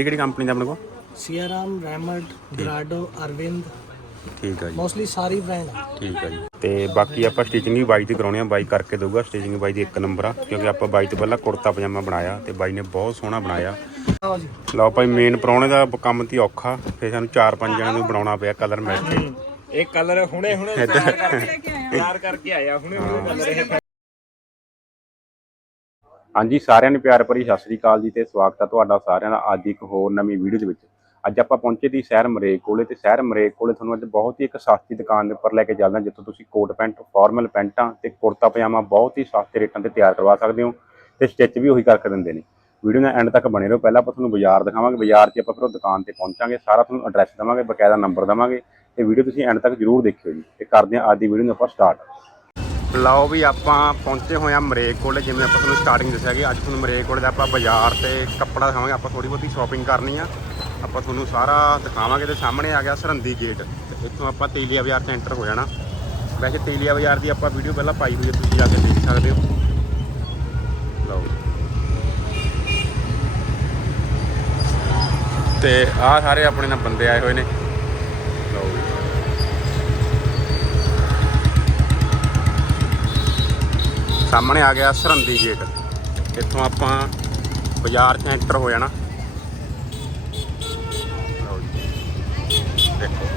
ਇਹ ਕਿਹੜੀ ਕੰਪਨੀ ਦਾ ਆਪਣੇ ਕੋਲ? ਸੀਆਰਾਮ ਰੈਮਡ ਗਰਾਡੋ ਅਰਵਿੰਦ। ਠੀਕ ਆ ਜੀ। ਮੋਸਟਲੀ ਸਾਰੀ ਬ੍ਰਾਂਡ ਆ। ਠੀਕ ਆ ਜੀ। ਤੇ ਬਾਕੀ ਆਪਾਂ ਸਟਿਚਿੰਗ ਵੀ ਬਾਈ ਦੀ ਕਰਾਉਣੀ ਆ ਬਾਈ ਕਰਕੇ ਦਊਗਾ। ਸਟਿਚਿੰਗ ਬਾਈ ਦੀ ਇੱਕ ਨੰਬਰ ਆ ਕਿਉਂਕਿ ਆਪਾਂ ਬਾਈ ਤੋਂ ਪਹਿਲਾਂ ਕੁੜਤਾ ਪਜਾਮਾ ਬਣਾਇਆ ਤੇ ਬਾਈ ਨੇ ਬਹੁਤ ਸੋਹਣਾ ਬਣਾਇਆ। ਜੀ। ਲਓ ਭਾਈ ਮੇਨ ਪ੍ਰਾਹੁਣੇ ਦਾ ਕੰਮ ਤੀ ਔਖਾ ਫਿਰ ਸਾਨੂੰ ਚਾਰ ਪੰਜ ਜਣਿਆਂ ਨੂੰ ਬਣਾਉਣਾ ਪਿਆ ਕਲਰ ਮੈਚ ਇਹ ਕਲਰ ਹੁਣੇ ਹੁਣੇ ਤਿਆਰ ਕਰਕੇ ਤਿਆਰ ਕਰਕੇ ਆਇਆ ਹੁਣੇ ਹੁਣੇ ਕਲਰ ਇਹ ਹਾਂਜੀ, ਸਾਰਿਆਂ ਨੂੰ ਪਿਆਰ ਭਰੀ ਸਤਿ ਸ੍ਰੀ ਅਕਾਲ ਜੀ ਤੇ ਸਵਾਗਤ ਹੈ ਤੁਹਾਡਾ ਸਾਰਿਆਂ ਦਾ ਅੱਜ ਇੱਕ ਹੋਰ ਨਵੀਂ ਵੀਡੀਓ ਦੇ ਵਿੱਚ। ਅੱਜ ਆਪਾਂ ਪਹੁੰਚੇ ਦੀ ਸ਼ਹਿਰ ਮਰੇਕ ਕੋਲੇ ਤੇ ਸ਼ਹਿਰ ਮਰੇਕ ਕੋਲੇ ਤੁਹਾਨੂੰ ਅੱਜ ਬਹੁਤ ਹੀ ਇੱਕ ਸਸਤੀ ਦੁਕਾਨ ਦੇ ਉੱਪਰ ਲੈ ਕੇ ਚੱਲਦਾ ਜਿੱਥੋਂ ਤੁਸੀਂ ਕੋਟ ਪੈਂਟ, ਫਾਰਮਲ ਪੈਂਟਾਂ ਤੇ ਕੁੜਤਾ ਪਜਾਮਾ ਬਹੁਤ ਹੀ ਸਸਤੇ ਰੇਟਾਂ ਤੇ ਤਿਆਰ ਕਰਵਾ ਸਕਦੇ ਹੋ ਤੇ ਸਟਿਚ ਵੀ ਉਹੀ ਕਰਕੇ ਦਿੰਦੇ ਨੇ। ਵੀਡੀਓ ਨਾਲ ਐਂਡ ਤੱਕ ਬਣੇ ਰਹੋ। ਪਹਿਲਾਂ ਆਪਾਂ ਤੁਹਾਨੂੰ ਬਾਜ਼ਾਰ ਦਿਖਾਵਾਂਗੇ। ਬਾਜ਼ਾਰ 'ਚ ਆਪਾਂ ਫਿਰ ਉਹ ਦੁਕਾਨ ਤੇ ਪਹੁੰਚਾਂਗੇ। ਸਾਰਾ ਤੁਹਾਨੂੰ ਐਡਰੈਸ ਦੇਵਾਂਗੇ, ਬਕਾਇਦਾ ਨੰਬਰ ਦੇਵਾਂਗੇ ਤੇ ਵੀਡੀਓ ਤੁਸੀਂ ਐਂਡ ਤੱਕ ਜਰੂਰ ਦੇਖਿਓ ਜੀ। ਤੇ ਕਰਦੇ ਹਾਂ ਅੱਜ ਦੀ ਵੀਡੀਓ ਨੂੰ ਆਪਾਂ ਸਟਾਰਟ ਲਓ ਵੀ ਆਪਾਂ ਪਹੁੰਚੇ ਹੋਏ ਆ ਮਰੇਕ ਕੋਲ, ਜਿਵੇਂ ਆਪਾਂ ਤੁਹਾਨੂੰ ਸਟਾਰਟਿੰਗ ਦੱਸਿਆ ਕਿ ਅੱਜ ਤੁਹਾਨੂੰ ਮਰੇਕ ਕੋਲ ਦਾ ਆਪਾਂ ਬਾਜ਼ਾਰ ਤੇ ਕੱਪੜਾ ਦਿਖਾਵਾਂਗੇ, ਆਪਾਂ ਥੋੜੀ ਬਹੁਤੀ ਸ਼ਾਪਿੰਗ ਕਰਨੀ ਆ। ਆਪਾਂ ਤੁਹਾਨੂੰ ਸਾਰਾ ਦਿਖਾਵਾਂਗੇ ਤੇ ਸਾਹਮਣੇ ਆ ਗਿਆ ਸਰਹੰਦੀ ਗੇਟ ਤੇ ਇੱਥੋਂ ਆਪਾਂ ਤੇਲੀਆ ਬਾਜ਼ਾਰ ਚ ਐਂਟਰ ਹੋ ਜਾਣਾ। ਵੈਸੇ ਤੇਲੀਆ ਬਾਜ਼ਾਰ ਦੀ ਆਪਾਂ ਵੀਡੀਓ ਪਹਿਲਾਂ ਪਾਈ ਹੋਈ ਹੈ ਤੁਸੀਂ ਜਾ ਕੇ ਦੇਖ ਸਕਦੇ ਹੋ। ਲਓ। ਤੇ ਆਹ ਸਾਰੇ ਆਪਣੇ ਨਾਲ ਬੰਦੇ ਆਏ ਹੋਏ ਨੇ ਲਓ ਜੀ ਸਾਹਮਣੇ ਆ ਗਿਆ ਸਰਹੰਦੀ ਗੇਟ ਇੱਥੋਂ ਆਪਾਂ ਬਾਜ਼ਾਰ 'ਚ ਐਂਟਰ ਹੋ ਜਾਣਾ। ਲਓ ਦੇਖੋ।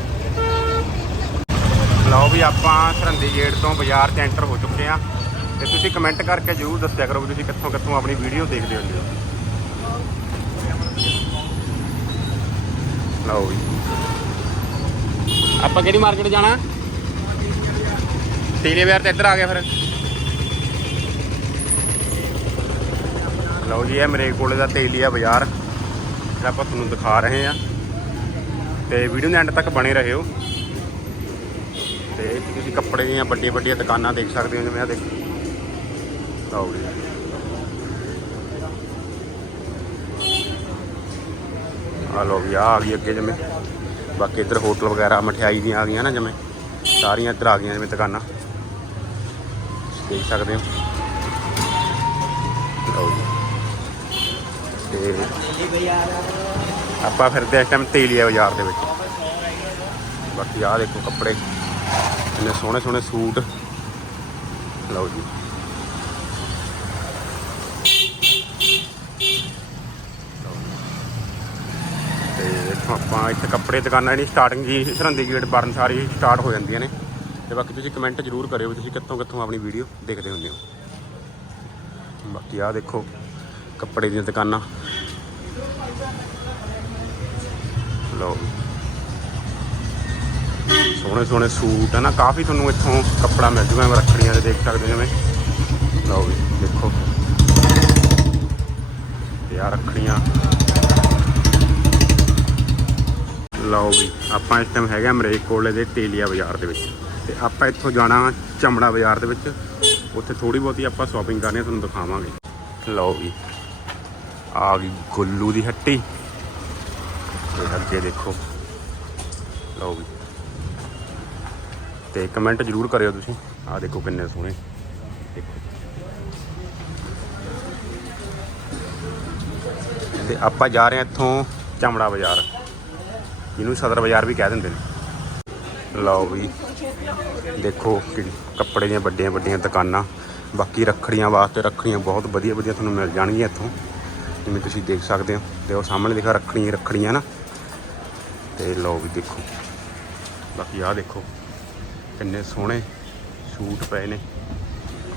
ਲਓ ਵੀ ਆਪਾਂ ਸਰਹੰਦੀ ਗੇਟ ਤੋਂ ਬਾਜ਼ਾਰ 'ਚ ਐਂਟਰ ਹੋ ਚੁੱਕੇ ਆ ਤੇ ਤੁਸੀਂ ਕਮੈਂਟ ਕਰਕੇ ਜਰੂਰ ਦੱਸਿਆ ਕਰੋ ਵੀ ਤੁਸੀਂ ਕਿੱਥੋਂ ਕਿੱਥੋਂ ਆਪਣੀ ਵੀਡੀਓ ਦੇਖਦੇ ਹੁੰਦੇ ਹੋ। ਲਓ ਵੀ ਆਪਾਂ ਕਿਹੜੀ ਮਾਰਕੀਟ ਜਾਣਾ? ਤੀਲੇ ਬਾਜ਼ਾਰ ਤੇ ਇੱਧਰ ਆ ਗਿਆ ਫਿਰ। ਲਓ ਜੀ, ਇਹ ਮੇਰੇ ਕੋਲੇ ਦਾ ਤੇਲੀਆ ਬਾਜ਼ਾਰ। ਜਿਹੜਾ ਆਪਾਂ ਤੁਹਾਨੂੰ ਦਿਖਾ ਰਹੇ ਆ ਤੇ ਵੀਡੀਓ ਦੇ ਐਂਡ ਤੱਕ ਬਣੇ ਰਹਿਓ ਤੇ ਇੱਥੇ ਤੁਸੀਂ ਕੱਪੜੇ ਦੀਆਂ ਵੱਡੀਆਂ ਵੱਡੀਆਂ ਦੁਕਾਨਾਂ ਦੇਖ ਸਕਦੇ ਹੋ, ਜਿਵੇਂ ਆ ਦੇਖੋ। ਲਓ ਜੀ। ਆ ਲਓ ਵੀ ਆ ਆ ਗਈ ਅੱਗੇ ਜਿਵੇਂ। ਬਾਕੀ ਇੱਧਰ ਹੋਟਲ ਵਗੈਰਾ ਮਠਿਆਈ ਦੀਆਂ ਆ ਗਈਆਂ ਨਾ ਜਿਵੇਂ। ਸਾਰੀਆਂ ਇੱਧਰ ਆ ਗਈਆਂ ਜਿਵੇਂ ਦੁਕਾਨਾਂ। ਦੇਖ ਸਕਦੇ ਹੋ। ਤੇ ਆਪਾਂ ਫਿਰਦੇ ਇਸ ਟਾਈਮ ਤੇਲੀਆ ਬਾਜ਼ਾਰ ਦੇ ਵਿੱਚ। ਬਾਕੀ ਆਹ ਦੇਖੋ ਕੱਪੜੇ। ਇੰਨੇ ਸੋਹਣੇ ਸੋਹਣੇ ਸੂਟ। ਲਓ ਜੀ। ਲਓ ਜੀ। ਤੇ ਇੱਥੋਂ ਆਪਾਂ ਇੱਥੇ ਕੱਪੜੇ ਦੁਕਾਨਾਂ ਜਿਹੜੀ ਸਟਾਰਟਿੰਗ ਜੀ ਸਰਹੰਦੀ ਗੇਟ ਬਰਨ ਸਾਰੀ ਸਟਾਰਟ ਹੋ ਜਾਂਦੀਆਂ ਨੇ। ਤੇ ਬਾਕੀ ਤੁਸੀਂ ਕਮੈਂਟ ਜ਼ਰੂਰ ਕਰਿਓ ਵੀ ਤੁਸੀਂ ਕਿੱਥੋਂ ਕਿੱਥੋਂ ਆਪਣੀ ਵੀਡੀਓ ਦੇਖਦੇ ਹੁੰਦੇ ਹੋ। ਬਾਕੀ ਆਹ ਦੇਖੋ ਕੱਪੜੇ ਦੀਆਂ ਦੁਕਾਨਾਂ। ਲਓ। ਸੋਹਣੇ ਸੋਹਣੇ ਸੂਟ ਹੈ ਨਾ, ਕਾਫੀ ਤੁਹਾਨੂੰ ਇੱਥੋਂ ਕੱਪੜਾ ਮਿਲ ਜੂਗਾ ਮੈਂ ਰੱਖੜੀਆਂ ਦੇ ਦੇਖ ਸਕਦੇ ਜਿਵੇਂ। ਲਓ ਵੀ, ਦੇਖੋ। ਤੇ ਆ ਰੱਖੜੀਆਂ। ਲਓ ਵੀ, ਆਪਾਂ ਇਸ ਟਾਈਮ ਹੈਗਾ ਮਰੇਕ ਕੋਲੇ ਦੇ ਤੇਲੀਆ ਬਾਜ਼ਾਰ ਦੇ ਵਿੱਚ। ਤੇ ਆਪਾਂ ਇੱਥੋਂ ਜਾਣਾ ਚਮੜਾ ਬਾਜ਼ਾਰ ਦੇ ਵਿੱਚ। ਉੱਥੇ ਥੋੜੀ ਬਹੁਤੀ ਆਪਾਂ ਸ਼ਾਪਿੰਗ ਕਰਨੀ ਤੁਹਾਨੂੰ ਦਿਖਾਵਾਂਗੇ। ਲਓ ਵੀ। ਆ ਗਈ ਗੁੱਲੂ ਦੀ ਹੱਟੀ। ਤੇ ਅੱਗੇ ਦੇਖੋ। ਲਓ ਵੀ। ਤੇ ਕਮੈਂਟ ਜ਼ਰੂਰ ਕਰਿਓ ਤੁਸੀਂ। ਆ ਦੇਖੋ ਕਿੰਨੇ ਸੋਹਣੇ। ਦੇਖੋ। ਤੇ ਆਪਾਂ ਜਾ ਰਹੇ ਹਾਂ ਇੱਥੋਂ ਚਮੜਾ ਬਾਜ਼ਾਰ। ਜਿਹਨੂੰ ਸਦਰ ਬਾਜ਼ਾਰ ਵੀ ਕਹਿ ਦਿੰਦੇ ਨੇ। ਲਓ ਵੀ। ਦੇਖੋ ਕਿ ਕੱਪੜੇ ਦੀਆਂ ਵੱਡੀਆਂ ਵੱਡੀਆਂ ਦੁਕਾਨਾਂ। ਬਾਕੀ ਰੱਖੜੀਆਂ ਵਾਸਤੇ ਰੱਖੜੀਆਂ ਬਹੁਤ ਵਧੀਆ ਵਧੀਆ ਤੁਹਾਨੂੰ ਮਿਲ ਜਾਣਗੀਆਂ ਇੱਥੋਂ। ਜਿਵੇਂ ਤੁਸੀਂ ਦੇਖ ਸਕਦੇ ਹੋ ਤੇ ਉਹ ਸਾਹਮਣੇ ਲਿਖਿਆ ਰੱਖੜੀਆਂ ਰੱਖੜੀਆਂ ਨਾ। ਤੇ ਲਓ ਵੀ ਦੇਖੋ। ਬਾਕੀ ਆਹ ਦੇਖੋ, ਕਿੰਨੇ ਸੋਹਣੇ ਸੂਟ ਪਏ ਨੇ।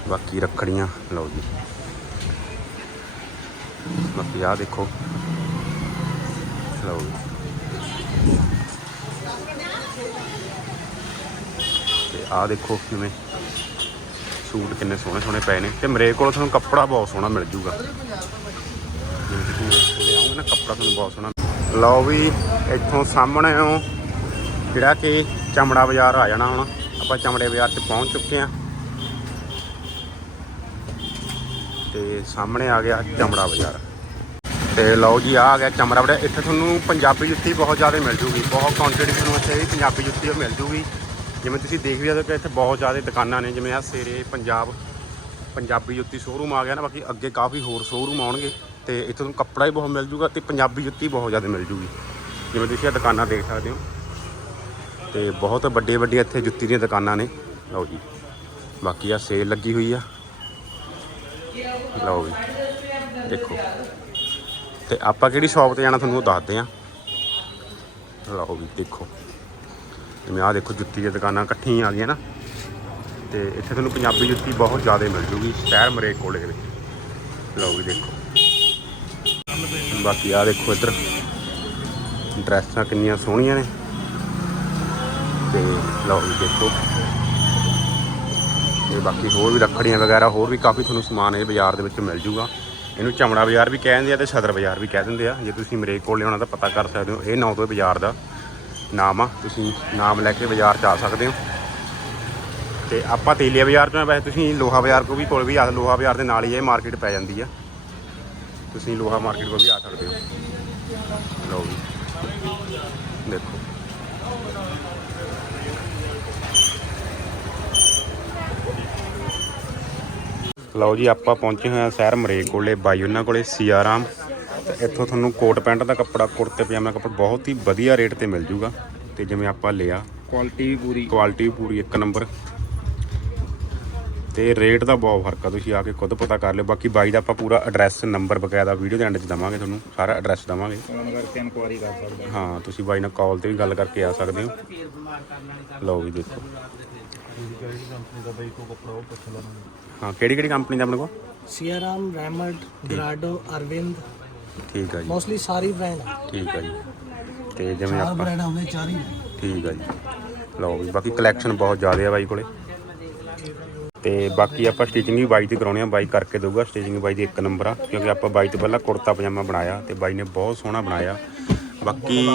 ਬਾਕੀ ਰੱਖੜੀਆਂ, ਲਓ ਜੀ। ਬਾਕੀ ਆਹ ਦੇਖੋ। ਲਓ ਜੀ। ਤੇ ਆਹ ਦੇਖੋ ਕਿਵੇਂ ਸੂਟ ਕਿੰਨੇ ਸੋਹਣੇ ਸੋਹਣੇ ਪਏ ਨੇ। ਤੇ ਮੇਰੇ ਕੋਲ ਤੁਹਾਨੂੰ ਕੱਪੜਾ ਬਹੁਤ ਸੋਹਣਾ ਮਿਲ ਜੂਗਾ। ਜਿਵੇਂ ਨਾ, ਕੱਪੜਾ ਤੁਹਾਨੂੰ ਬਹੁਤ ਸੋਹਣਾ। ਲਓ ਵੀ, ਇੱਥੋਂ ਸਾਹਮਣੇ ਹੋ ਜਿਹੜਾ ਕਿ ਚਮੜਾ ਬਾਜ਼ਾਰ ਆ ਜਾਣਾ ਹੁਣ। ਆਪਾਂ ਚਮੜੇ ਬਾਜ਼ਾਰ 'ਚ ਪਹੁੰਚ ਚੁੱਕੇ ਆ ਤੇ ਸਾਹਮਣੇ ਆ ਗਿਆ ਚਮੜਾ ਬਾਜ਼ਾਰ। ਤੇ ਲਓ ਜੀ ਆ ਗਿਆ ਚਮੜਾ ਬਾਜ਼ਾਰ। ਇੱਥੇ ਤੁਹਾਨੂੰ ਪੰਜਾਬੀ ਜੁੱਤੀ ਬਹੁਤ ਜ਼ਿਆਦਾ ਮਿਲ ਜੂਗੀ। ਬਹੁਤ ਕੁਆਂਟੀਟੀ ਤੁਹਾਨੂੰ ਇੱਥੇ ਵੀ ਪੰਜਾਬੀ ਜੁੱਤੀ ਉਹ ਮਿਲ ਜੂਗੀ। ਜਿਵੇਂ ਤੁਸੀਂ ਦੇਖ ਵੀ ਸਕਦੇ ਹੋ ਕਿ ਇੱਥੇ ਬਹੁਤ ਜ਼ਿਆਦਾ ਦੁਕਾਨਾਂ ਨੇ। ਜਿਵੇਂ ਆ ਸੇਰੇ ਪੰਜਾਬ, ਪੰਜਾਬੀ ਜੁੱਤੀ ਸ਼ੋਰੂਮ ਆ ਗਿਆ ਨਾ, ਬਾਕੀ ਅੱਗੇ ਕਾਫੀ ਹੋਰ ਸ਼ੋਰੂਮ ਆਉਣਗੇ। ਤੇ ਇੱਥੋਂ ਤੁਹਾਨੂੰ ਕੱਪੜਾ ਵੀ ਬਹੁਤ ਮਿਲ ਜੂਗਾ ਤੇ ਪੰਜਾਬੀ ਜੁੱਤੀ ਬਹੁਤ ਜ਼ਿਆਦਾ ਮਿਲ ਜੂਗੀ। ਜਿਵੇਂ ਤੁਸੀਂ ਇਹ ਦੁਕਾਨਾਂ ਦੇਖ ਸਕਦੇ ਹੋ। ਤੇ ਬਹੁਤ ਵੱਡੇ ਵੱਡੇ ਇੱਥੇ ਜੁੱਤੀ ਦੀਆਂ ਦੁਕਾਨਾਂ ਨੇ। ਲਓ ਜੀ। ਬਾਕੀ ਆ ਸੇਲ ਲੱਗੀ ਹੋਈ ਆ। ਲਓ ਜੀ। ਦੇਖੋ। ਤੇ ਆਪਾਂ ਕਿਹੜੀ ਸ਼ਾਪ ਤੇ ਜਾਣਾ ਤੁਹਾਨੂੰ ਦੱਸਦੇ ਆ। ਲਓ ਵੀ ਦੇਖੋ। ਜਿਵੇਂ ਆਹ ਦੇਖੋ ਜੁੱਤੀ ਦੀਆਂ ਦੁਕਾਨਾਂ ਇਕੱਠੀਆਂ ਆ ਗਈਆਂ ਨਾ। ਤੇ ਇੱਥੇ ਤੁਹਾਨੂੰ ਪੰਜਾਬੀ ਜੁੱਤੀ ਬਹੁਤ ਜ਼ਿਆਦਾ ਮਿਲ ਜੂਗੀ, ਸ਼ਹਿਰ ਮਰੇਕ ਕੋਲੇ ਦੇ ਵਿੱਚ। ਲਓ ਵੀ ਦੇਖੋ। ਬਾਕੀ ਆ ਦੇਖੋ ਇੱਧਰ। ਡਰੈਸਾਂ ਕਿੰਨੀਆਂ ਸੋਹਣੀਆਂ ਨੇ। ਤੇ ਲਓ ਵੀ ਦੇਖੋ। ਤੇ ਬਾਕੀ ਹੋਰ ਵੀ ਰੱਖੜੀਆਂ ਵਗੈਰਾ, ਹੋਰ ਵੀ ਕਾਫੀ ਤੁਹਾਨੂੰ ਸਮਾਨ ਇਹ ਬਾਜ਼ਾਰ ਦੇ ਵਿੱਚ ਮਿਲ ਜੂਗਾ। ਇਹਨੂੰ ਚਮੜਾ ਬਾਜ਼ਾਰ ਵੀ ਕਹਿ ਦਿੰਦੇ ਆ ਤੇ ਸਦਰ ਬਾਜ਼ਾਰ ਵੀ ਕਹਿ ਦਿੰਦੇ ਆ। ਜੇ ਤੁਸੀਂ ਮਰੇਕ ਕੋਲ ਲਿਆਉਣਾ ਤਾਂ ਪਤਾ ਕਰ ਸਕਦੇ ਹੋ, ਇਹ ਨੌ ਤੋਂ ਬਾਜ਼ਾਰ ਦਾ ਨਾਮ ਆ। ਤੁਸੀਂ ਨਾਮ ਲੈ ਕੇ ਬਾਜ਼ਾਰ 'ਚ ਆ ਸਕਦੇ ਹੋ। ਤੇ ਆਪਾਂ ਤੇਲੀਆ ਬਾਜ਼ਾਰ ਤੋਂ ਵੈਸੇ ਤੁਸੀਂ ਲੋਹਾ ਬਾਜ਼ਾਰ ਕੋ ਵੀ ਕੋਲ ਵੀ ਆ, ਲੋਹਾ ਬਾਜ਼ਾਰ ਦੇ ਨਾਲ ਹੀ ਇਹ ਮਾਰਕੀਟ ਪੈ ਜਾਂਦੀ ਆ। ਤੁਸੀਂ ਲੋਹਾ ਮਾਰਕੀਟ ਕੋ ਵੀ ਆ ਸਕਦੇ ਹੋ। ਲਓ ਵੀ ਦੇਖੋ। ਲਓ ਜੀ ਆਪਾਂ ਪਹੁੰਚੇ ਹੋਏ ਹਾਂ ਸ਼ਹਿਰ ਮਰੇਕ ਕੋਲੇ। ਬਾਈ ਉਹਨਾਂ ਕੋਲੇ ਸੀਆਰਾਮ। ਇੱਥੋਂ ਤੁਹਾਨੂੰ ਕੋਟ ਪੈਂਟ ਦਾ ਕੱਪੜਾ ਕੁੜਤੇ ਪਜਾਮਾ ਕੱਪੜਾ ਬਹੁਤ ਹੀ ਵਧੀਆ ਰੇਟ ਤੇ ਮਿਲ ਜੂਗਾ। ਤੇ ਜਿਵੇਂ ਆਪਾਂ ਲਿਆ ਕੁਆਲਿਟੀ ਵੀ ਪੂਰੀ। ਕੁਆਲਿਟੀ ਵੀ ਪੂਰੀ ਇੱਕ ਨੰਬਰ ਤੇ ਰੇਟ ਦਾ ਬਹੁਤ ਫ਼ਰਕ ਆ ਤੁਸੀਂ ਆ ਕੇ ਖੁਦ ਪਤਾ ਕਰ ਲਿਓ। ਬਾਕੀ ਬਾਈ ਦਾ ਆਪਾਂ ਪੂਰਾ ਐਡਰੈਸ ਨੰਬਰ ਬਕਾਇਦਾ ਵੀਡੀਓ ਦੇ ਐਂਡ 'ਚ ਦਵਾਂਗੇ ਤੁਹਾਨੂੰ ਸਾਰਾ ਐਡਰੈਸ ਦਵਾਂਗੇ। ਹਾਂ ਤੁਸੀਂ ਬਾਈ ਨਾਲ ਕਾਲ ਤੇ ਵੀ ਗੱਲ ਕਰਕੇ ਆ ਸਕਦੇ ਹੋ। ਲਓ ਵੀ ਦੇਖੋ। ਹਾਂ ਕਿਹੜੀ ਕਿਹੜੀ ਕੰਪਨੀ ਦਾ ਆਪਣੇ ਕੋਲ? ਸੀਆਰਾਮ ਰੈਮਡ ਗਰਾਡੋ ਅਰਵਿੰਦ ਠੀਕ ਆ ਜੀ। ਮੋਸਟਲੀ ਸਾਰੀ ਬ੍ਰਾਂਡ ਠੀਕ ਆ ਜੀ। ਤੇ ਜਿਵੇਂ ਆਪਾਂ ਬ੍ਰਾਂਡ ਆਉਂਦੇ ਚਾਰੀ ਠੀਕ ਆ ਜੀ। ਲਓ ਵੀ ਬਾਕੀ ਕਲੈਕਸ਼ਨ ਬਹੁਤ ਜ਼ਿਆਦਾ ਆ ਬਾਈ ਕੋਲੇ। ਤੇ ਬਾਕੀ ਆਪਾਂ ਸਟਿਚਿੰਗ ਵੀ ਬਾਈ ਤੇ ਕਰਾਉਣੀ ਆ ਬਾਈ ਕਰਕੇ ਦਊਗਾ ਸਟਿਚਿੰਗ ਬਾਈ ਦੀ ਇੱਕ ਨੰਬਰ ਆ ਕਿਉਂਕਿ ਆਪਾਂ ਬਾਈ ਤੋਂ ਪਹਿਲਾਂ ਕੁੜਤਾ ਪਜਾਮਾ ਬਣਾਇਆ ਤੇ ਬਾਈ ਨੇ ਬਹੁਤ ਸੋਹਣਾ ਬਣਾਇਆ। ਬਾਕੀ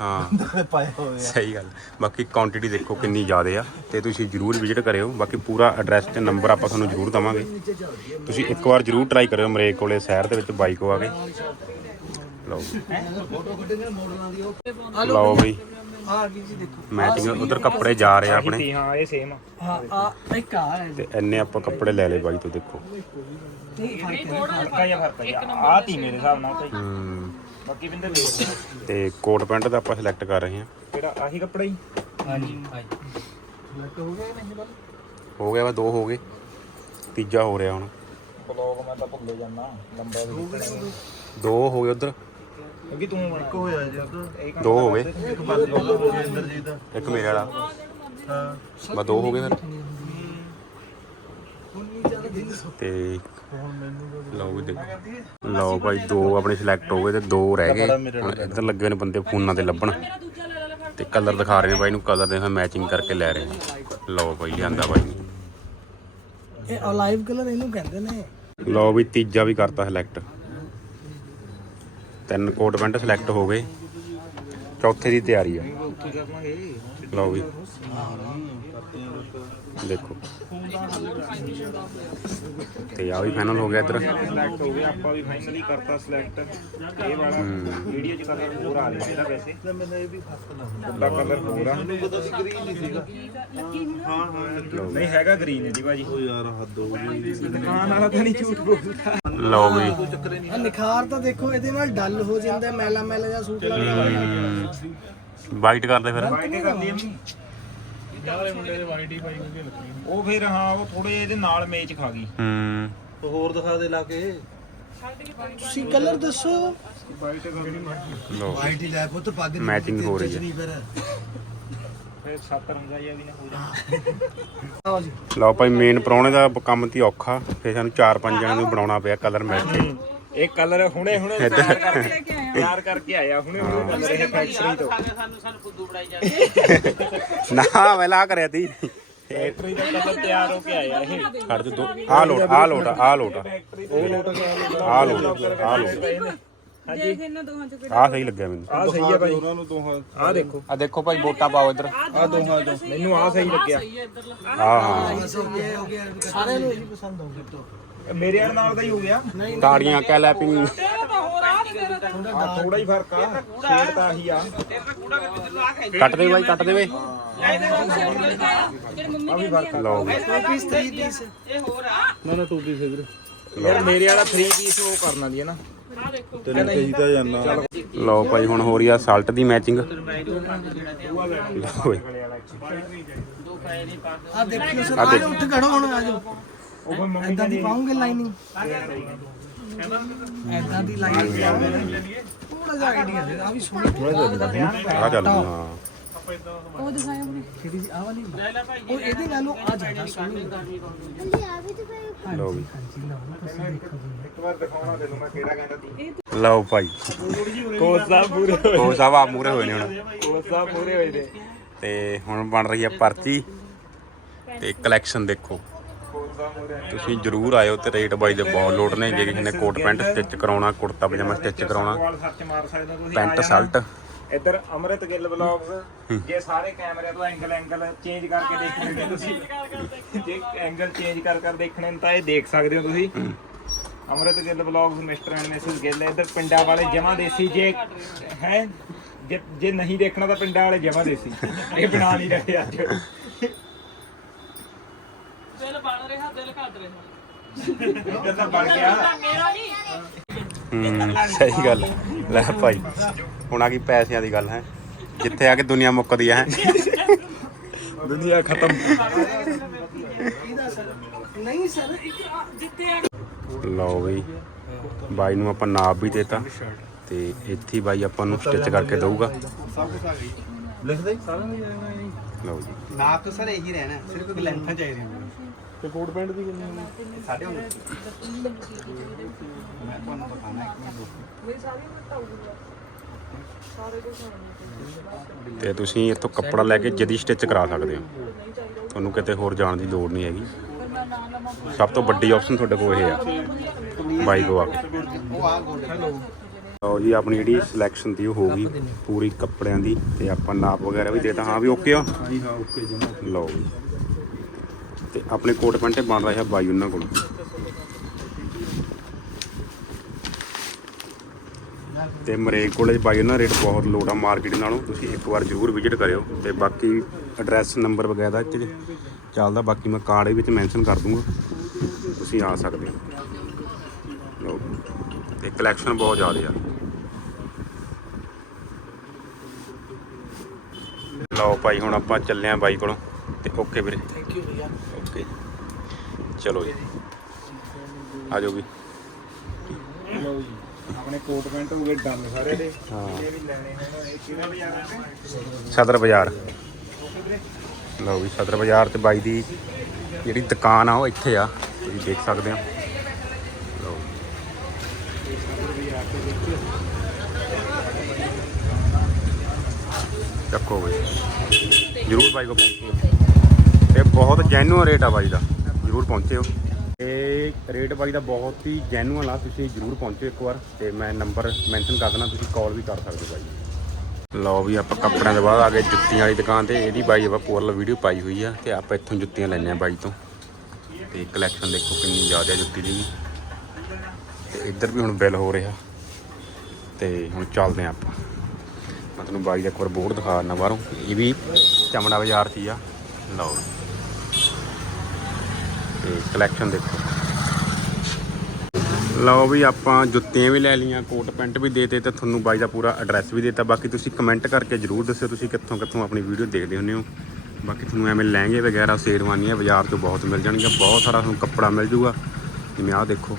ਹਾਂ। ਸਹੀ ਗੱਲ। ਬਾਕੀ ਕੁਆਂਟੀਟੀ ਦੇਖੋ ਕਿੰਨੀ ਜ਼ਿਆਦਾ ਆ ਤੇ ਤੁਸੀਂ ਜਰੂਰ ਵਿਜ਼ਿਟ ਕਰਿਓ। ਬਾਕੀ ਪੂਰਾ ਐਡਰੈਸ ਤੇ ਨੰਬਰ ਆਪਾਂ ਤੁਹਾਨੂੰ ਜਰੂਰ ਦਵਾਂਗੇ। ਤੁਸੀਂ ਇੱਕ ਵਾਰ ਜਰੂਰ ਟਰਾਈ ਕਰਿਓ ਮਰੇਕ ਕੋਲੇ ਸ਼ਹਿਰ ਦੇ ਵਿੱਚ ਬਾਈ ਕੋ ਆ ਕੇ। ਲਓ। ਲਓ ਬਈ। ਮੈਟਿੰਗ ਉਧਰ ਕੱਪੜੇ ਜਾ ਰਹੇ ਆਪਣੇ। ਤੇ ਇੰਨੇ ਆਪਾਂ ਕੱਪੜੇ ਲੈ ਲਏ ਬਾਈ ਤੋਂ ਦੇਖੋ। ਤੇ ਕੋਟ ਪੈਂਟ ਦਾ ਆਪਾਂ ਸਿਲੈਕਟ ਕਰ ਰਹੇ ਹਾਂ। ਹੋ ਗਿਆ ਵਾ ਦੋ ਹੋ ਗਏ। ਤੀਜਾ ਹੋ ਰਿਹਾ ਹੁਣ। ਬਲੌਗ ਮੈਂ ਤਾਂ ਭੁੱਲੇ ਜਾਂਦਾ। ਲੰਬਾ ਦੋ ਹੋ ਗਏ ਉਧਰ। ਦੋ ਹੋ ਗਏ। ਇੱਕ ਮੇਰੇ ਵਾਲਾ। ਹਾਂ। ਬਸ ਦੋ ਹੋ ਗਏ ਫਿਰ। ਤੇ ਲਓ ਦੇਖੋ। ਲਓ ਭਾਈ ਦੋ ਆਪਣੇ ਸਿਲੈਕਟ ਹੋ ਗਏ ਤੇ ਦੋ ਰਹਿ ਗਏ। ਇੱਧਰ ਲੱਗੇ ਨੇ ਬੰਦੇ ਫੋਨਾਂ ਤੇ ਲੱਭਣ। ਤੇ ਕਲਰ ਦਿਖਾ ਰਹੇ ਨੇ ਭਾਈ ਨੂੰ। ਕਲਰ ਦੇ ਮੈਚਿੰਗ ਕਰਕੇ ਲੈ ਰਹੇ ਲਓ ਭਾਈ ਲਿਆਂਦਾ ਭਾਈ। ਇਹ ਅਲਾਈਵ ਕਲਰ ਇਹਨੂੰ ਕਹਿੰਦੇ ਨੇ। ਲਓ ਵੀ ਤੀਜਾ ਵੀ ਕਰਤਾ ਸਿਲੈਕਟ ਤਿੰਨ ਕੋਟ ਪੈਂਟ ਸਿਲੈਕਟ ਹੋ ਗਏ। ਚੌਥੇ ਦੀ ਤਿਆਰੀ ਆ। ਉੱਥੇ ਕਰਾਂਗੇ ਲਓ ਵੀ। ਦੇਖੋ। ਤੇ ਆ ਵੀ ਫਾਈਨਲ ਹੋ ਗਿਆ ਇੱਧਰ। ਸਿਲੈਕਟ ਹੋ ਗਿਆ ਆਪਾਂ ਵੀ ਫਾਈਨਲੀ ਕਰਤਾ ਸਿਲੈਕਟ ਇਹ ਵਾਲਾ ਵੀਡੀਓ ਚ ਕਲਰ ਹੋਰ ਆ ਰਿਹਾ ਇਹਦਾ ਵੈਸੇ। ਉਹਦਾ ਕਲਰ ਹੋਰ ਆ। ਨਹੀਂ ਹੈਗਾ ਗ੍ਰੀਨ ਇਹਦੀ ਭਾਜੀ। ਓ ਯਾਰ ਹੱਦ ਹੋ ਗਈ। ਦੁਕਾਨ ਵਾਲਾ ਤਾਂ ਨਹੀਂ ਝੂਠ ਬੋਲਦਾ। ਲਓ ਵੀ। ਆ ਨਿਖਾਰ ਤਾਂ ਦੇਖੋ ਇਹਦੇ ਨਾਲ ਡਲ ਹੋ ਜਾਂਦਾ ਮੈਲਾ ਮੈਲਾ ਜਿਹਾ ਸੂਟ ਲੱਗਦਾ। ਵਾਈਟ ਕਰਦੇ ਫਿਰ। ਵਾਈਟ ਕਰ ਲਈ ਮੰਮੀ ਉਹ ਫਿਰ ਹਾਂ ਉਹ ਥੋੜੇ ਇਹਦੇ ਨਾਲ ਮੇਚ ਖਾ ਗਈ। ਹੂੰ। ਹੋਰ ਦਿਖਾ ਦੇ ਲਾ ਕੇ। ਤੁਸੀਂ ਕਲਰ ਦੱਸੋ। ਲਓ। ਵਾਈਟ ਹੀ ਲੈ ਪੁੱਤ ਪੱਗ ਮੈਚਿੰਗ ਹੋ ਰਹੀ ਹੈ। ਫਿਰ। ਸੱਤ ਰੰਗਾ ਜਿਹਾ ਵੀ ਨਾ ਹੋ ਜਾ। ਲਓ ਭਾਈ ਮੇਨ ਪ੍ਰਾਹੁਣੇ ਦਾ ਕੰਮ ਤੀ ਔਖਾ। ਫਿਰ ਸਾਨੂੰ ਚਾਰ ਪੰਜ ਜਣਿਆਂ ਨੂੰ ਬਣਾਉਣਾ ਪਿਆ ਕਲਰ ਕੇ ਇਹ ਕਲਰ ਹੁਣੇ ਹੁਣੇ ਤਿਆਰ ਕਰਕੇ ਤਿਆਰ ਕਰਕੇ ਆਇਆ ਹੁਣੇ ਹੁਣੇ ਕਲਰ ਇਹ ਫੈਕਟਰੀ ਤੋਂ। ਨਾ ਪਹਿਲਾਂ ਆਹ ਕਰਿਆ ਤੀ। ਫੈਕਟਰੀ ਦਾ ਕਲਰ ਤਿਆਰ ਹੋ ਕੇ ਆਇਆ ਇਹ। ਖੜ ਦੋ। ਆ ਲੋਟ ਆ ਲੋਟ ਆ ਲੋਟ। ਉਹ ਲੋਟ ਆ ਲੋਟ ਆ। ਲੋਟ ਆ ਸਹੀ ਲੱਗਿਆ ਮੈਨੂੰ। ਆ ਸਹੀ ਹੈ ਭਾਈ। ਉਹਨਾਂ ਨੂੰ ਦੋਹਾਂ ਆ ਦੇਖੋ। ਆ ਦੇਖੋ ਭਾਈ ਵੋਟਾਂ ਪਾਓ ਇੱਧਰ। ਆ ਦੋਹਾਂ ਤੋਂ ਮੈਨੂੰ ਆ ਸਹੀ ਲੱਗਿਆ। ਹਾਂ ਹਾਂ ਸਾਰਿਆਂ ਨੂੰ ਇਹੀ ਪਸੰਦ ਆਉਂਦਾ। ਮੇਰੇ ਨਾਲ ਦਾ ਹੀ ਹੋ ਗਿਆ। ਤਾੜੀਆਂ ਕੈਲੈਪਿੰਗ ਆ ਥੋੜਾ ਹੀ ਫ਼ਰਕ ਆ। ਸ਼ੇਡ ਤਾਂ ਆਹੀ ਆ। ਕੱਟ ਦੇ ਬਾਈ ਕੱਟ ਦੇ ਵੇ। ਆ। ਵੀ ਫ਼ਰਕ ਆ। ਲਓ। ਪੀਸ 3 ਪੀਸ ਯਾਰ ਮੇਰੇ ਵਾਲਾ 3 ਪੀਸ ਉਹ ਕਰਨਾ ਦੀ ਹੈ ਨਾ। ਤੈਨੂੰ ਕਹੀਦਾ ਜਾਨਾ ਲਓ ਭਾਈ ਹੁਣ ਹੋ ਰਹੀ ਆ ਸਾਲਟ ਦੀ ਮੈਚਿੰਗ ਲਓ। ਆ ਦੇਖਿਓ ਸਰ ਆ ਆ ਉੱਠ ਖੜੋ ਹੁਣ ਆ ਜਾਓ। ਉਹ ਕੋਈ ਮੰਮੀ ਐਦਾਂ ਦੀ ਪਾਉਂਗੇ ਲਾਈਨਿੰਗ ਐਦਾਂ ਦੀ ਲਾਈਨਿੰਗ ਥੋੜਾ ਜਿਹਾ ਆਈਡੀਆ ਦੇ ਆ ਵੀ ਸੋਹਣੀ ਆ ਚੱਲ ਹਾਂ। ਉਹ ਦਿਖਾਇਆ ਉਹਨੇ ਕਿਹੜੀ ਜੀ ਆ ਵਾਲੀ? ਉਹ ਇਹਦੇ ਨਾਲੋਂ ਆ ਜ਼ਿਆਦਾ ਸੋਹਣੀ ਲਓ ਵੀ। ਹਾਂਜੀ ਲਓ ਤੁਸੀਂ ਦੇਖੋ ਜੀ। ਇੱਕ ਵਾਰ ਦਿਖਾਉਣਾ ਤੈਨੂੰ ਮੈਂ ਕਿਹੜਾ ਕਹਿੰਦਾ ਸੀ ਲਓ ਭਾਈ। ਸਾਹਿਬ ਪੂਰੇ ਉਹ ਸਭ ਆ ਮੂਰੇ ਹੋਏ ਨੇ ਹੁਣ। ਸਾਹਿਬ ਪੂਰੇ ਹੋਏ ਨੇ। ਤੇ ਹੁਣ ਬਣ ਰਹੀ ਆ ਪਰਚੀ ਤੇ ਕਲੈਕਸ਼ਨ ਦੇਖੋ। ਪੂਰੇ ਤੁਸੀਂ ਜਰੂਰ ਆਇਓ ਤੇ ਰੇਟ ਬਾਈ ਦੇ ਬਹੁਤ ਲੋਟ ਨੇ। ਜੇ ਕਿਸੇ ਨੇ ਕੋਟ ਪੈਂਟ ਸਟਿਚ ਕਰਾਉਣਾ ਕੁੜਤਾ ਪਜਾਮਾ ਸਟਿਚ ਕਰਾਉਣਾ ਪੈਂਟ। ਸ਼ਰਟ। ਇੱਧਰ ਅਮਰਿਤ ਗਿੱਲ ਵਲੌਗਸ ਜੇ ਸਾਰੇ ਕੈਮਰੇ ਤੋਂ ਐਂਗਲ ਐਂਗਲ ਚੇਂਜ ਕਰਕੇ ਦੇਖਣੇ ਨੇ ਤੁਸੀਂ ਜੇ ਐਂਗਲ ਚੇਂਜ ਕਰ ਕਰ ਦੇਖਣੇ ਤਾਂ ਇਹ ਦੇਖ ਸਕਦੇ ਹੋ ਤੁਸੀਂ। Amrit Gill vlogs mister and missus Gill ਇੱਧਰ ਪਿੰਡਾਂ ਵਾਲੇ ਜਮਾ ਦੇਸੀ ਜੇ ਹੈ ਜੇ ਨਹੀਂ ਦੇਖਣਾ ਤਾਂ ਪਿੰਡਾਂ ਵਾਲੇ ਜਮਾ ਦੇਸੀ। ਇਹ ਬਣਾ ਨਹੀਂ ਰਹੇ ਅੱਜ। ਦਿਲ ਤਾਂ ਬਣ ਰਿਹਾ ਹੂੰ ਸਹੀ ਗੱਲ ਹੈ। ਲੈ ਭਾਈ ਹੁਣ ਆ ਗਈ ਪੈਸਿਆਂ ਦੀ ਗੱਲ ਹੈ। ਜਿੱਥੇ ਆ ਕੇ ਦੁਨੀਆ ਮੁੱਕਦੀ ਹੈ। ਦੁਨੀਆ ਖਤਮ। ਨਹੀਂ ਸਰ ਜਿੱਤੇ ਆ ਲਓ ਬਈ ਬਾਈ ਨੂੰ ਆਪਾਂ ਨਾਪ ਵੀ ਦੇਤਾ। ਤੇ ਇੱਥੇ ਹੀ ਬਾਈ ਆਪਾਂ ਨੂੰ ਸਟਿਚ ਕਰਕੇ ਦਊਗਾ। ਲਿਖਦੇ ਲਓ ਜੀ। ਨਾਪ ਤਾਂ ਸਰ ਇਹੀ ਰਹਿਣਾ ਸਿਰਫ ਲੈਂਥਾਂ ਚਾਹੀਦੀਆਂ ਤੇ ਕੋਟ ਪੈਂਟ ਦੀ ਕਿੰਨੀ ਸਾਡੇ ਹੁਣ ਮੈਂ ਤੁਹਾਨੂੰ ਦਿਖਾਣਾ ਇੱਕ ਮਿੰਟ ਤੇ ਤੁਸੀਂ ਇੱਥੋਂ ਕੱਪੜਾ ਲੈ ਕੇ ਜਦੀ ਸਟਿਚ ਕਰਾ ਸਕਦੇ ਹੋ। ਤੁਹਾਨੂੰ ਕਿਤੇ ਹੋਰ ਜਾਣ ਦੀ ਲੋੜ ਨਹੀਂ ਹੈਗੀ। ਸਭ ਤੋਂ ਵੱਡੀ ਆਪਸ਼ਨ ਤੁਹਾਡੇ ਕੋਲ ਇਹ ਆ। ਬਾਈ ਕੋ ਆ ਲਓ ਜੀ ਆਪਣੀ ਜਿਹੜੀ ਸਿਲੈਕਸ਼ਨ ਦੀ ਉਹ ਹੋ ਗਈ ਪੂਰੀ ਕੱਪੜਿਆਂ ਦੀ ਤੇ ਆਪਾਂ ਨਾਪ ਵਗੈਰਾ ਵੀ ਦੇਤਾ ਹਾਂ ਵੀ ਓਕੇ ਆ? ਹਾਂਜੀ ਹਾਂ ਓਕੇ ਜਮਾ ਲਓ ਜੀ। ਤੇ ਆਪਣੇ ਕੋਟ ਪੈਂਟੇ ਬਣ ਰਿਹਾ ਬਾਈ ਉਹਨਾਂ ਕੋਲ। ਤੇ ਮਰੇਕ ਕੋਲੇ ਬਾਈ ਉਹਨਾਂ ਰੇਟ ਬਹੁਤ ਲੋਟ ਆ ਮਾਰਕੀਟ ਨਾਲੋਂ, ਤੁਸੀਂ ਇੱਕ ਵਾਰ ਜ਼ਰੂਰ ਵਿਜ਼ਿਟ ਕਰਿਓ। ਤੇ ਬਾਕੀ ਐਡਰੈਸ ਨੰਬਰ ਵਗੈਰਾ ਇੱਥੇ ਚੱਲਦਾ, ਬਾਕੀ ਮੈਂ ਕਾਰਡ ਦੇ ਵਿੱਚ ਮੈਂਸ਼ਨ ਕਰ ਦੂੰਗਾ। ਤੁਸੀਂ ਆ ਸਕਦੇ ਹੋ। ਲਓ, ਤੇ ਕਲੈਕਸ਼ਨ ਬਹੁਤ ਜ਼ਿਆਦਾ ਆ। ਲਓ ਭਾਈ, ਹੁਣ ਆਪਾਂ ਚੱਲੇ ਆਂ ਬਾਈ ਕੋਲੋਂ। ਤੇ ਓਕੇ ਵੀਰੇ। ਥੈਂਕ ਯੂ ਭਈਆ। ਓਕੇ ਚਲੋ ਜੀ। ਆ ਜਾਓ ਵੀ। ਲਓ ਜੀ। ਆਪਣੇ ਕੋਟ ਪੈਂਟ ਹੋ ਗਏ ਡਨ ਸਾਰੇ ਦੇ। ਹਾਂ। ਇਹ ਵੀ ਲੈਣੇ ਹੋਣ ਇਹ ਕਿਹੜਾ ਬਾਜ਼ਾਰ ਹੈ? ਸਦਰ ਬਾਜ਼ਾਰ। ਲਓ ਵੀ ਸਦਰ ਬਾਜ਼ਾਰ ਤੇ ਬਾਈ ਦੀ ਜਿਹੜੀ ਦੁਕਾਨ ਆ ਉਹ ਇੱਥੇ ਆ। ਤੁਸੀਂ ਦੇਖ ਸਕਦੇ ਹੋ। ਲਓ ਚੱਕੋ ਬਈ। ਜਰੂਰ ਬਾਈ ਕੋ ਪਹੁੰਚੋ। ਤੇ ਬਹੁਤ ਜੈਨੂਅਨ ਰੇਟ ਆ ਬਾਈ ਦਾ। ਜਰੂਰ ਪਹੁੰਚਿਓ। ਇਹ ਰੇਟ ਬਾਈ ਦਾ ਬਹੁਤ ਹੀ ਜੈਨੂਅਨ ਆ, ਤੁਸੀਂ ਜਰੂਰ ਪਹੁੰਚਿਓ ਇੱਕ ਵਾਰ ਤੇ ਮੈਂ ਨੰਬਰ ਮੈਂਸ਼ਨ ਕਰ ਦੇਣਾ ਤੁਸੀਂ ਕਾਲ ਵੀ ਕਰ ਸਕਦੇ ਹੋ ਬਾਈ। ਲਓ ਵੀ ਆਪਾਂ ਕੱਪੜਿਆਂ ਦੇ ਬਾਅਦ ਆ ਗਏ ਜੁੱਤੀਆਂ ਵਾਲੀ ਦੁਕਾਨ ਤੇ, ਇਹਦੀ ਬਾਈ ਆਪਾਂ ਪੂਰਲ ਵੀਡੀਓ ਪਾਈ ਹੋਈ ਆ ਤੇ ਆਪਾਂ ਇੱਥੋਂ ਜੁੱਤੀਆਂ ਲੈਣੇ ਆ ਬਾਈ ਤੋਂ। ਤੇ ਕਲੈਕਸ਼ਨ ਦੇਖੋ ਕਿੰਨੀ ਜ਼ਿਆਦਾ ਜੁੱਤੀ ਦੀ ਵੀ। ਤੇ ਇੱਧਰ ਵੀ ਹੁਣ ਬਿੱਲ ਹੋ ਰਿਹਾ। ਤੇ ਹੁਣ ਚੱਲਦੇ ਆ ਆਪਾਂ। ਮੈਂ ਤੁਹਾਨੂੰ ਬਾਈ ਦਾ ਇੱਕ ਵਾਰ ਬੋਰਡ ਦਿਖਾ ਦਿੰਦਾ ਬਾਹਰੋਂ। ਇਹ ਵੀ ਚਮੜਾ ਬਾਜ਼ਾਰ 'ਚ ਹੀ ਆ। ਲਓ ਤੇ ਕਲੈਕਸ਼ਨ ਦੇਖੋ। ਲਓ ਵੀ ਆਪਾਂ ਜੁੱਤੀਆਂ ਵੀ ਲੈ ਲਈਆਂ, ਕੋਟ ਪੈਂਟ ਵੀ ਦੇਤੇ ਤੇ ਤੁਹਾਨੂੰ ਬਾਈ ਦਾ ਪੂਰਾ ਐਡਰੈਸ ਵੀ ਦੇਤਾ। ਬਾਕੀ ਤੁਸੀਂ ਕਮੈਂਟ ਕਰਕੇ ਜਰੂਰ ਦੱਸਿਓ ਤੁਸੀਂ ਕਿੱਥੋਂ ਕਿੱਥੋਂ ਆਪਣੀ ਵੀਡੀਓ ਦੇਖਦੇ ਹੁੰਦੇ ਹੋ। ਬਾਕੀ ਤੁਹਾਨੂੰ ਐਵੇਂ ਲਹਿੰਗੇ ਵਗੈਰਾ, ਸ਼ੇਰਵਾਨੀਆਂ ਬਾਜ਼ਾਰ ਤੋਂ ਬਹੁਤ ਮਿਲ ਜਾਣਗੀਆਂ। ਬਹੁਤ ਸਾਰਾ ਤੁਹਾਨੂੰ ਕੱਪੜਾ ਮਿਲ ਜੂਗਾ ਜਿਵੇਂ ਆਹ ਦੇਖੋ।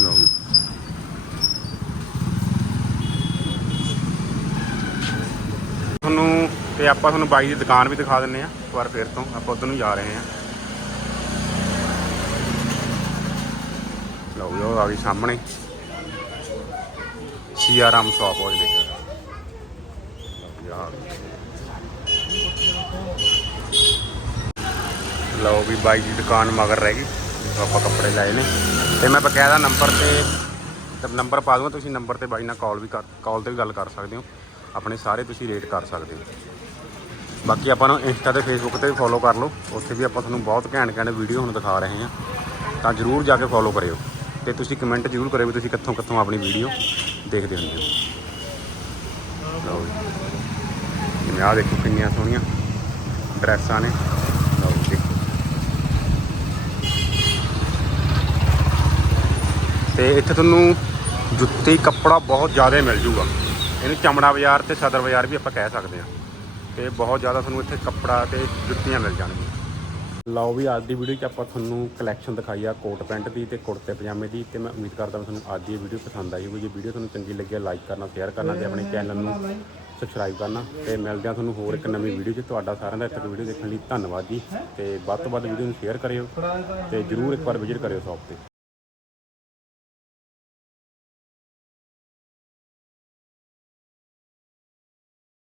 ਲਓ ਵੀ। ਤੁਹਾਨੂੰ ਤੇ ਆਪਾਂ ਤੁਹਾਨੂੰ ਬਾਈ ਦੀ ਦੁਕਾਨ ਵੀ ਦਿਖਾ ਦਿੰਨੇ ਆ ਇੱਕ ਵਾਰ ਫੇਰ ਤੋਂ, ਆਪਾਂ ਉਧਰ ਨੂੰ ਜਾ ਰਹੇ ਹਾਂ। ਲਓ ਜੀ, ਉਹ ਆ ਗਈ ਸਾਹਮਣੇ। ਸੀਆਰਾਮ ਸ਼ਾਪ ਉਹ ਦੇਖੋ ਲਓ ਵੀ ਬਾਈ ਦੀ ਦੁਕਾਨ ਮਗਰ ਰਹਿ ਗਈ ਆਪਾਂ ਕੱਪੜੇ ਲਏ ਨੇ। ਤੇ ਮੈਂ ਬਕਾਇਦਾ ਨੰਬਰ ਤੇ ਤੇ ਨੰਬਰ ਪਾ ਦੂੰਗਾ, ਤੁਸੀਂ ਨੰਬਰ ਤੇ ਬਾਈ ਨਾਲ ਕਾਲ ਵੀ ਕਰ ਕਾਲ ਤੇ ਵੀ ਗੱਲ ਕਰ ਸਕਦੇ ਹੋ। ਆਪਣੇ ਸਾਰੇ ਤੁਸੀਂ ਰੇਟ ਕਰ ਸਕਦੇ ਹੋ। ਬਾਕੀ ਆਪਾਂ ਨੂੰ ਇੰਸਟਾ ਤੇ ਫੇਸਬੁੱਕ ਤੇ ਵੀ ਫੋਲੋ ਕਰ ਲਓ। ਉੱਥੇ ਵੀ ਆਪਾਂ ਤੁਹਾਨੂੰ ਬਹੁਤ ਘੈਂਟ ਘੈਂਟ ਵੀਡੀਓ ਹੁਣ ਦਿਖਾ ਰਹੇ ਹਾਂ। ਤਾਂ ਜਰੂਰ ਜਾ ਕੇ ਫੋਲੋ ਕਰਿਓ। ਤੇ ਤੁਸੀਂ ਕਮੈਂਟ ਜਰੂਰ ਕਰਿਓ ਵੀ ਤੁਸੀਂ ਕਿੱਥੋਂ ਕਿੱਥੋਂ ਆਪਣੀ ਵੀਡੀਓ ਦੇਖਦੇ ਹੁੰਦੇ ਹੋ। ਲਓ ਜੀ। ਜਿਵੇਂ ਆਹ ਦੇਖੋ ਕਿੰਨੀਆਂ ਸੋਹਣੀਆਂ ਡਰੈਸਾਂ ਨੇ। ਲਓ ਜੀ। ਤੇ ਇੱਥੇ ਤੁਹਾਨੂੰ ਜੁੱਤੀ ਕੱਪੜਾ ਬਹੁਤ ਜ਼ਿਆਦਾ ਮਿਲ ਜੂਗਾ। ਇਹਨੂੰ ਚਮੜਾ ਬਾਜ਼ਾਰ ਤੇ ਸਦਰ ਬਾਜ਼ਾਰ ਵੀ ਆਪਾਂ ਕਹਿ ਸਕਦੇ ਹਾਂ। ਤੇ ਬਹੁਤ ਜ਼ਿਆਦਾ ਤੁਹਾਨੂੰ ਇੱਥੇ ਕੱਪੜਾ ਤੇ ਜੁੱਤੀਆਂ ਮਿਲ ਜਾਣਗੀਆਂ। ਲਓ ਵੀ ਅੱਜ ਦੀ ਵੀਡੀਓ 'ਚ ਆਪਾਂ ਤੁਹਾਨੂੰ ਕਲੈਕਸ਼ਨ ਦਿਖਾਈ ਆ ਕੋਟ ਪੈਂਟ ਦੀ ਤੇ ਕੁੜਤੇ ਪਜਾਮੇ ਦੀ ਤੇ ਮੈਂ ਉਮੀਦ ਕਰਦਾ ਹਾਂ ਤੁਹਾਨੂੰ ਅੱਜ ਦੀ ਵੀਡੀਓ ਪਸੰਦ ਆਈ ਹੋਊਗੀ। ਜੇ ਵੀਡੀਓ ਤੁਹਾਨੂੰ ਚੰਗੀ ਲੱਗੀ ਲਾਈਕ ਕਰਨਾ ਸ਼ੇਅਰ ਕਰਨਾ ਤੇ ਆਪਣੇ ਚੈਨਲ ਨੂੰ ਸਬਸਕ੍ਰਾਈਬ ਕਰਨਾ। ਤੇ ਮਿਲਦੇ ਹਾਂ ਤੁਹਾਨੂੰ ਹੋਰ ਇੱਕ ਨਵੀਂ ਵੀਡੀਓ 'ਚ। ਤੁਹਾਡਾ ਸਾਰਿਆਂ ਦਾ ਇੱਥੇ ਵੀਡੀਓ ਦੇਖਣ ਲਈ ਧੰਨਵਾਦ ਜੀ। ਤੇ ਵੱਧ ਤੋਂ ਵੱਧ ਵੀਡੀਓ ਨੂੰ ਸ਼ੇਅਰ ਕਰਿਓ ਤੇ ਜਰੂਰ ਇੱਕ ਵਾਰ ਵਿਜ਼ਿਟ ਕਰਿਓ ਸ਼ਾਪ ਤੇ।